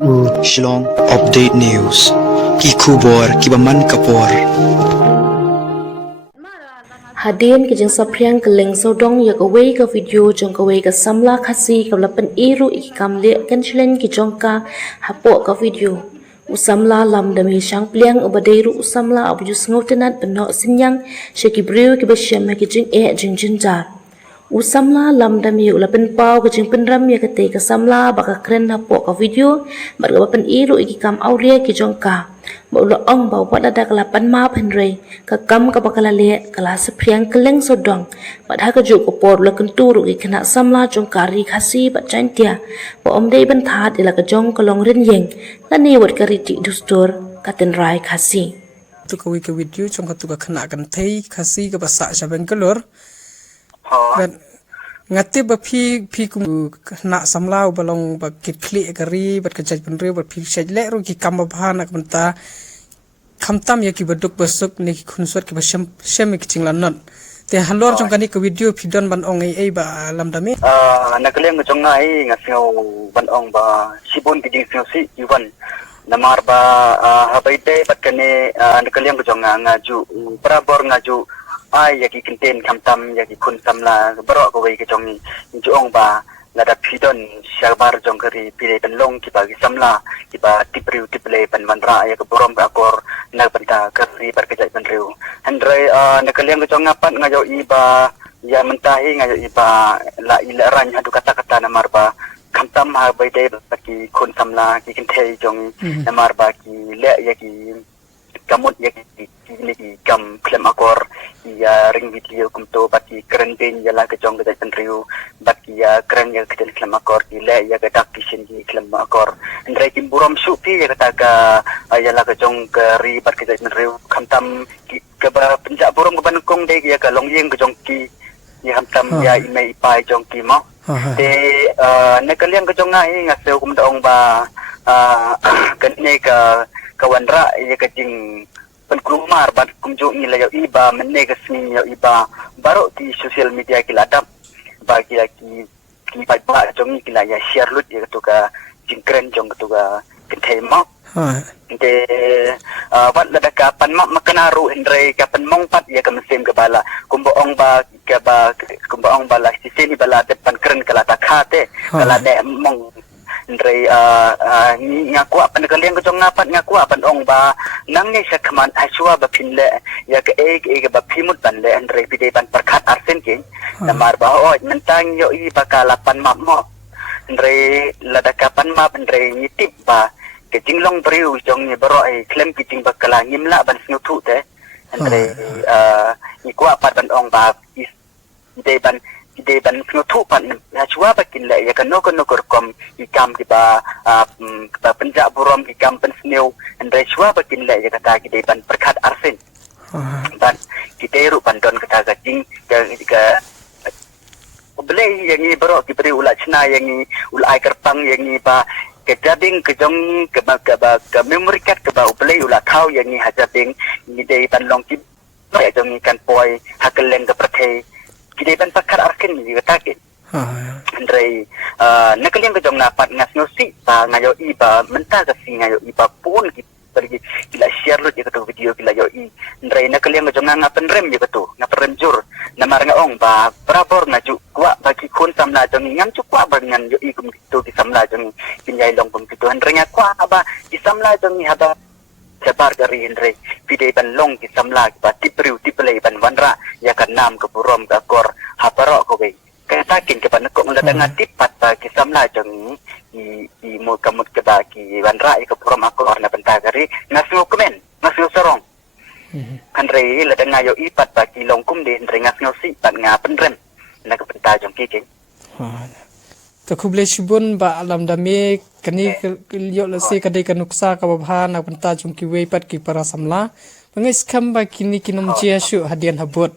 Shillong Update News Ki Khubor Ki Baman Kapor Hadian ke jeng sapriang ke leng sodong ya ke wei ke video jong ke wei ke samla khasi ke lapan iru ikam le kan chlen ki jongka hapo ke video usamla lam dami shang pliang ubadeiru usamla abuju sngotenat benok sinyang sheki briu ki basyam ki jing jing jinjar usamla lam dami ulapen pau ke jing penram ya ke te ke samla baka kren hapo ke video bar ke lapan iru ikam aulia ki jongka Baulah ong bau pada ada kelapan ma penrei kakam ka bakala le kala sepriang keleng sodong pada kejuk kopor la kenturu ki kena samla jong kari khasi bat chantia ba om dei ban tha de la ka jong kolong rin yeng la ni wat kari ti dustur katen rai khasi tu ka wiki video trong ka tu ka khana kan thei khasi ka basa sabeng kelor dan ngati ba phi kum na samlau balong ba kit kli kari bat ka jaj penre ba phi sej le ru ki kam ba bhana ka menta khamtam ya ki baduk basuk ni ki khunswat ki ba shem ki chinglan non te halor trong kani ka video phidon ban ong ei ba lamdame nakaleng ko chong ai ngasio ban ong ba sibon ki ding si iwan namar ba habaite bat kane nakaleng ko chong ngaju prabor ngaju ai yaki kinten kamtam yaki kun samla baro ko wei ke chong ni jong ba lada phidon shabar jong kari pire ban long ki ba ki samla ki ba tipriu tiple ban manra ya ko borom ka kor na banta kari bar ke jai ban riu andre nakaleng ko chong ngapat ngayo i ba ya mentahi ngayo i ba la ila ran hadu kata-kata namar ba kamtam ha bai dei ba ki kun samla ki kinte jong namar ba ki le yaki kamut yaki ki kam klem akor ya ring video kumto baki keren den ya la ke jong ke penriu baki ya keren ya ke klem akor ki le ya ke taktishin ki klem akor ndrai kim buram supi ya kata ka ya la ke jong ke ri bat ke penriu khamtam ki ke ba penja buram ke banukong de ya ka longyeng ke jong ki ya khamtam ya imei pai jong ki mo de ne kaliang ke jong ngai ngaseu kum dong ba kan ne ka kawanra ya ke jing penkumar bat kumju ni la yo iba menega sini yo iba baru di sosial media kiladap bagi lagi ki ba jong ni kila ya share lut ya tu ka jingkren jong tu ka kentema de wat la ka pan mak makanaru indre ka pan mong pat ya ka mesim ke bala kumboong ba kumboong bala sini bala depan keren kala takate kala de mong ndrei ngaku apa nakaliang ko ngapat ngaku apa ong ba nang ni sa kaman aswa ba pinle ya ke ba pimut ban le ndrei pide ban perkat arsen ke namar ba o mentang yo i bakalapan map mo ndrei ladakapan map ndrei nitip ba ke jinglong briu jong ni baro ai klem ki jing bakala ngimla ban snutu te ndrei iku apa ban ong ba ide ban snutu pan aswa ba kin le ya kano korkom ikam kita penjak burom ikam pensneu andre swa ba kin le ya kata kita ban perkat arsen ban kita ru pandon kata gajing ke belai yang ni baro ki beri ulat cina yang ni ulai kerpang yang ni ba ke jading ke jong ke memory card ke ba belai ulat thau yang ni hajading ni dei ban long ki ba jong ni kan poi hakeleng ke perthei kita ban perkat arsen ni kata ke Andrei nakaliang ke jong napat ngasno si ba ngayo iba menta ka si ngayo iba pun ki pergi kila share lu je ketu video kila yo i Andrei nakaliang ke jong ngapen rem je ketu ngapen jur namar ngaong ba prabor ngaju kwa bagi kun samla jong ngam cu kwa dengan yo i kum kitu ki samla jong pinjai long kum kitu Andrei ngakwa ba ki samla jong ni haba sebar dari Andrei video ban long ki samla ba tipriu tiplei ban wanra ya kan nam ke burom ka kor haparo ko be sakin ke pan ko ngada ngatip pat ba ki samla jong i mo kamut ke ba ki wanra i ke prom ako orna pentagari ngasno komen ngasno sorong andre la dan ngayo i pat ba ki longkum de andre ngasno si pat nga penrem na ke penta jong ki king to khuble shibun ba alam dame kani yo la se kadai kanuksa ka babha na penta jong ki wei pat ki para samla bangis kham ba kini kinom chia shu hadian habot